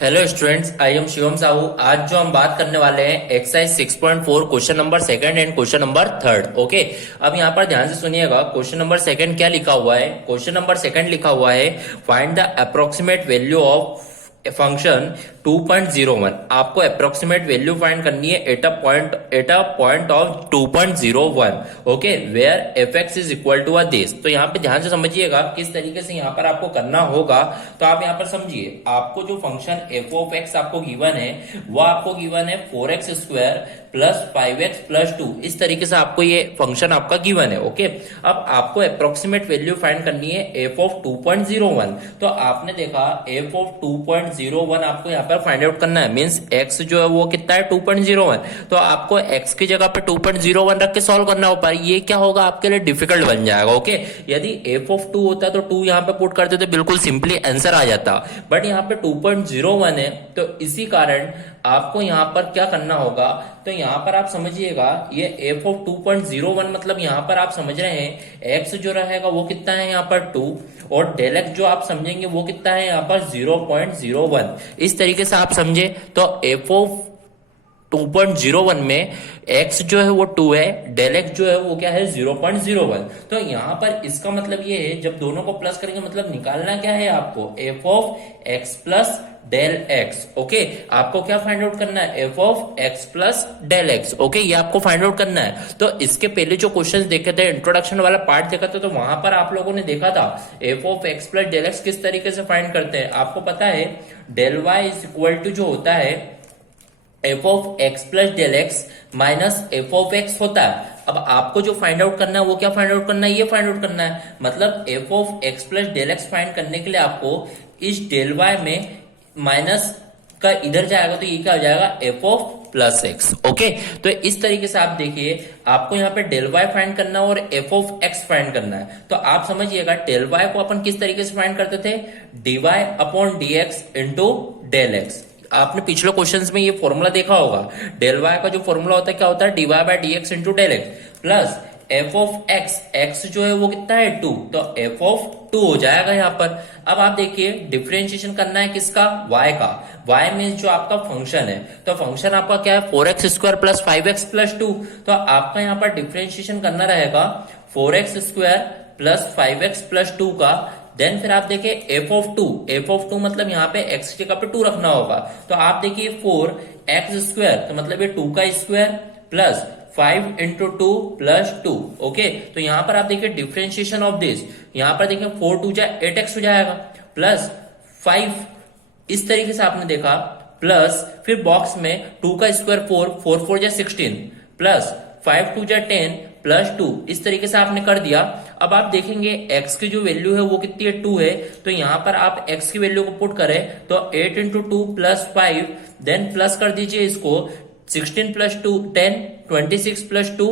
Hello students, I am Shivam Sahu. आज जो हम बात करने वाले हैं exercise 6.4 question number second and question number third. Okay, अब यहाँ पर ध्यान से सुनिएगा। क्वेश्चन नंबर सेकंड क्या लिखा हुआ है? क्वेश्चन नंबर सेकंड लिखा हुआ है find the approximate value of function 2.01। आपको अप्रोक्सीमेट वैल्यू फाइंड करनी है at a point of 2.01। Okay, where F X is equal to this. तो यहाँ पे ध्यान से समझिएगा किस तरीके से यहाँ पर आपको करना होगा। तो आप यहाँ पर समझिए, आपको जो फंक्शन एफ ऑफ एक्स आपको गिवन है वो आपको गिवन है 4x square plus 5x plus 2। इस तरीके से आपको ये फंक्शन आपका गिवन है। ओके, अब आपको अप्रोक्सीमेट वैल्यू फाइंड करनी है एफ ऑफ 2.01। तो आपने देखा एफ ऑफ 2.01 आपको यहाँ पर फाइंड आउट करना है। मींस x जो है वो कितना है 2.01। तो आपको x की जगह पे 2.01 रख के सॉल्व करना हो, पर ये क्या होगा आपके लिए डिफिकल्ट बन जाएगा। ओके, यदि एफ ऑफ 2 होता तो 2 यहाँ पे पुट करते तो बिल्कुल सिंपली आंसर आ जाता, बट यहाँ पे 2.01 है। तो इसी कारण आपको यहाँ पर क्या करना होगा, तो यहाँ पर आप समझिएगा ये f ऑफ 2.01 मतलब यहाँ पर आप समझ रहे हैं x जो रहेगा वो कितना है यहाँ पर 2, और डेल x जो आप समझेंगे वो कितना है यहाँ पर 0.01। इस तरीके से आप समझे तो f ऑफ 2.01 में x जो है वो 2 है, डेल x जो है वो क्या है 0.01। तो यहाँ पर इसका मतलब ये है जब दोनों को प्लस करेंगे मतलब निकालना क्या है आपको f of x plus del x। Okay, आपको क्या फाइंड आउट करना है f of x plus del x। Okay, ये आपको फाइंड आउट करना है। तो इसके पहले जो क्वेश्चंस देखे थे, इंट्रोडक्शन वाला पार्ट देखा था, तो वहां पर आप लोगों ने देखा था f of x plus del x किस तरीके से फाइंड करते हैं। आपको पता है del y is equal to जो होता है F of X plus del X minus F of X होता है। अब आपको जो फाइंड आउट करना है वो क्या फाइंड आउट करना है, ये फाइंड आउट करना है। मतलब F of X plus del X find करने के लिए आपको इस डेल वाई में माइनस का इधर जाएगा तो ये क्या हो जाएगा F of plus x. Okay, तो इस तरीके से आप देखिए, आपको यहाँ पे डेल वाई फाइंड करना है और एफ ऑफ एक्स फाइंड करना है। तो आप समझिएगा डेल वाई को अपन किस तरीके से फाइंड करते थे, D Y upon D X into del X. आपने पिछले क्वेश्चंस में ये फॉर्मूला देखा होगा। डेल वाई का जो फॉर्मूला होता है क्या होता है, D Y by D X into del X plus F of X. X जो है वो कितना है 2, तो एफ ऑफ 2 हो जाएगा यहाँ पर। अब आप देखिए डिफरेंशिएशन करना है किसका, y का। y मीन्स जो आपका फंक्शन है, तो फंक्शन आपका क्या है 4x square plus 5x plus 2। तो आपका यहाँ पर डिफरेंशिएशन करना रहेगा 4x square plus 5x plus 2 का। देन फिर आप देखिए एफ ऑफ 2 मतलब यहाँ पे x की जगह पे 2 रखना होगा। तो आप देखिए 4x स्क्वायर तो मतलब ये 2 का square plus 5 into 2 plus 2। Okay, तो यहाँ पर आप देखिए डिफरेंशिएशन ऑफ दिस, यहाँ पर देखिए 4 2 जा 8x हो जाएगा प्लस 5, इस तरीके से आपने देखा, प्लस फिर बॉक्स में 2 का स्क्वायर 4 4 जा 16 प्लस 5 2 जा 10 प्लस 2, इस तरीके से आपने कर दिया। अब आप देखेंगे x की जो वैल्यू है वो कितनी है 2 है। तो यहाँ पर आप x की वैल्यू को पुट करें तो 8 इंटू 2 प्लस 5, देन प्लस कर दीजिए इसको 16 प्लस 2 10, 26 प्लस 2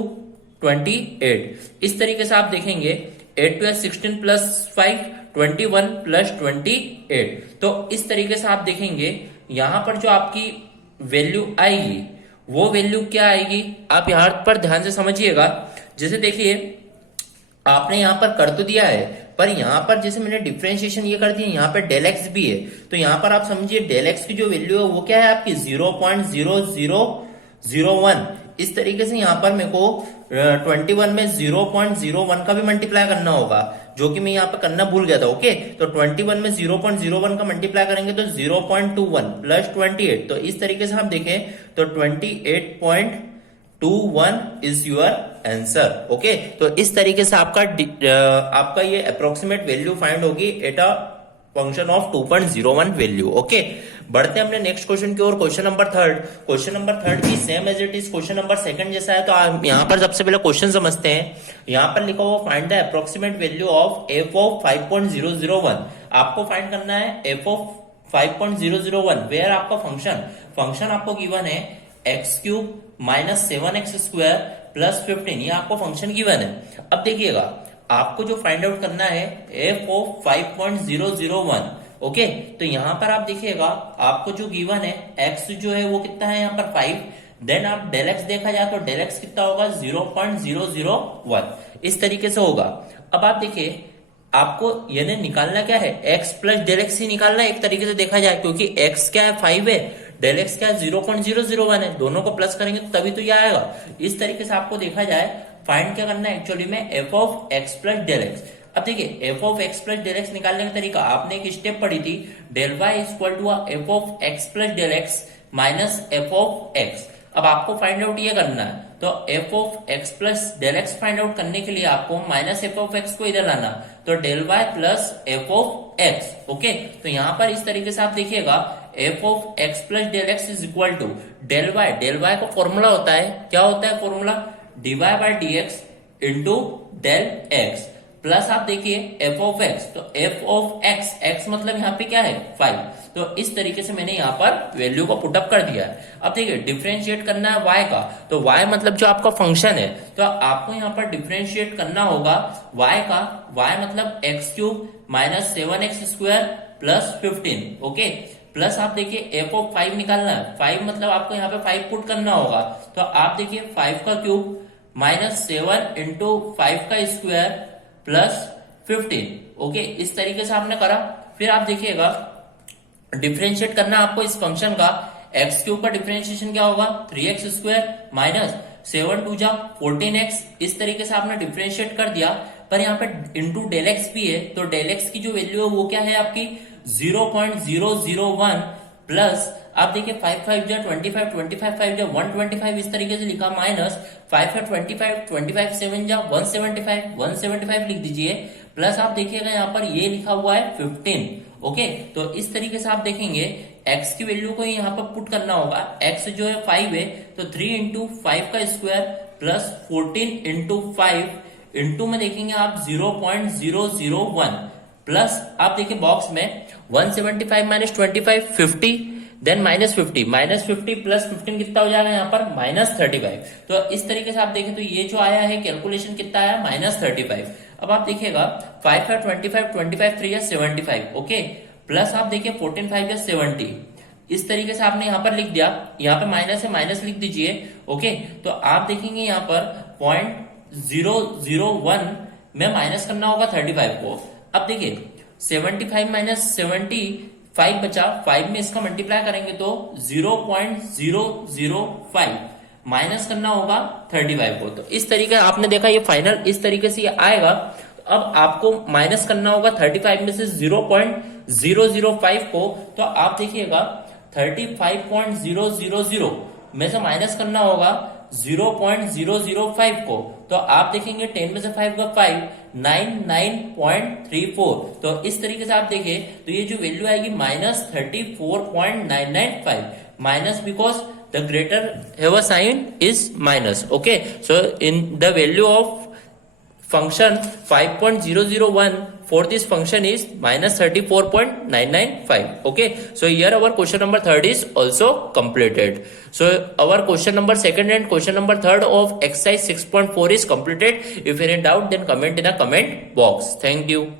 28। इस तरीके से आप देखेंगे 8 2 16 प्लस 5 21 प्लस 28। तो इस तरीके से आप देखेंगे यहाँ पर जो आपकी वैल्यू आएगी वो वैल्यू क्या आएगी, आप यहाँ पर ध्यान से समझिएगा। जैसे देखिए आपने यहाँ पर कर तो दिया है, पर यहाँ पर जैसे मैंने डिफरेंशिएशन ये कर दिया, यहाँ पर डेल एक्स भी है। तो यहाँ पर आप समझिए डेल एक्स की जो वैल्यू है वो क्या है आपकी 0.0001। इस तरीके से यहाँ पर मेरे को 21 में 0.01 का भी मल्टीप्लाई करना होगा, जो कि मैं यहाँ पे करना भूल गया था। ओके, तो 21 में 0.01 का मल्टीप्लाई करेंगे तो 0.21 प्लस 28। तो इस तरीके से आप देखें तो 28.21 इज योर आंसर। ओके, तो इस तरीके से आपका ये अप्रोक्सीमेट वैल्यू फाइंड होगी at a function of 2.01 value. Okay, बढ़ते हैं अपने नेक्स्ट क्वेश्चन की ओर। Question number third. Question number third भी same as it is question number second जैसा है। तो आप यहाँ पर सबसे पहले क्वेश्चन समझते हैं। यहाँ पर लिखा हुआ find the approximate value of F of 5.001। आपको फाइंड करना है एफ ऑफ 5.001 वेयर आपका फंक्शन आपको गिवन है x cube minus 7x square plus 15, ये आपको फंक्शन गिवन है। अब देखिएगा आपको जो फाइंड आउट करना है एफ ऑफ 5.001। ओके, तो यहां पर आप देखिएगा आपको जो गिवन है x जो है वो कितना है यहाँ पर 5, देन आप डेल x देखा जाए तो डेल x कितना होगा 0.001, इस तरीके से होगा। अब आप देखिए आपको यानी निकालना क्या है, x प्लस डेल एक्स ही निकालना है एक तरीके से देखा जाए, क्योंकि x क्या है 5 है, डेल एक्स क्या है 0.001 है, दोनों को प्लस करेंगे तो तभी तो ये आएगा। इस तरीके से आपको देखा जाए फाइंड क्या करना है एक्चुअली में F of X plus del X. अब देखिए F of X plus del X निकालने का तरीका आपने एक स्टेप पढ़ी थी, del Y is equal to F of X plus del X minus F of X. अब आपको फाइंड आउट ये करना है, तो F of X plus del X find out करने के लिए आपको माइनस एफ ऑफ एक्स को इधर लाना, तो del Y plus F of X. Okay, तो यहाँ पर इस तरीके से आप देखिएगा F of X plus del X is equal to del Y का फॉर्मूला होता है, क्या होता है formula, D Y by D X into del X, plus आप देखिए एफ ऑफ एक्स, तो एफ ऑफ एक्स, एक्स मतलब यहाँ पे क्या है 5, तो इस तरीके से मैंने यहाँ पर वैल्यू को पुटअप कर दिया है। अब देखिए डिफरेंशिएट करना है y का, तो y मतलब जो आपका फंक्शन है, तो आपको यहाँ पर डिफरेंशिएट करना होगा y का, y मतलब x cube minus 7x square plus 15। Okay, plus आप देखिए एफ ऑफ 5 निकालना है, 5 मतलब आपको यहाँ पे 5 पुट करना होगा, तो आप देखिए 5 का क्यूब माइनस 7 इंटू 5 का स्क्वायर प्लस 15। ओके, इस तरीके से आपने करा। फिर आप देखिएगा डिफरेंशिएट करना आपको इस फंक्शन का, एक्स क्यूब का डिफरेंशिएशन क्या होगा 3x स्क्वायर माइनस 7 टू जा 14x, इस तरीके से आपने डिफरेंशिएट कर दिया। पर यहाँ पे इंटू डेल एक्स भी है, तो डेल एक्स की जो वैल्यू है वो क्या है आपकी 0.001 प्लस आप देखिए 5 5 जा 25, 25 5 जा 125, इस तरीके से लिखा, माइनस 5 5 25, 25 7 जा 175, 175 लिख दीजिए, प्लस आप देखिएगा यहाँ पर ये लिखा हुआ है 15। ओके, तो इस तरीके से आप देखेंगे x की वैल्यू को यहाँ पर पुट करना होगा, x जो है 5 है, तो 3 इंटू 5 का स्क्वायर प्लस 14 इंटू 5 इंटू में देखेंगे आप 0.001 प्लस आप देखिए बॉक्स में 175 minus 25 50, then minus 50, minus 50 plus 15 कितना हो जाएगा यहाँ पर माइनस 35। तो इस तरीके से आप देखें तो ये जो आया है कैलकुलेशन कितना आया माइनस 35। अब आप देखिएगा 5 5 25, 25 3 या 75। ओके, प्लस आप देखिए 14 5 या 70, इस तरीके से आपने यहाँ पर लिख दिया, यहाँ पे माइनस है माइनस लिख दीजिए। ओके, तो आप देखेंगे यहाँ पर 0.001 में माइनस करना होगा 35 को। अब देखिए 75 माइनस 75 बचा, 5 में इसका मल्टीप्लाई करेंगे तो 0.005 माइनस करना होगा 35 को। तो इस तरीके आपने देखा ये फाइनल इस तरीके से ये आएगा। अब आपको माइनस करना होगा 35 में से 0.005 को, तो आप देखिएगा 35.000 में से माइनस करना होगा 0.005 को, तो आप देखेंगे 10 में से 5 का 5 99.34। तो इस तरीके से आप देखें तो ये जो वैल्यू आएगी minus 34.995, minus because the greater have a sign is minus. Okay, so in the value of function 5.001 for this function is minus 34.995. Okay, so here our question number 3 is also completed. So our question number 2 and question number 3 of exercise 6.4 is completed. If you are in doubt, then comment in the comment box. Thank you.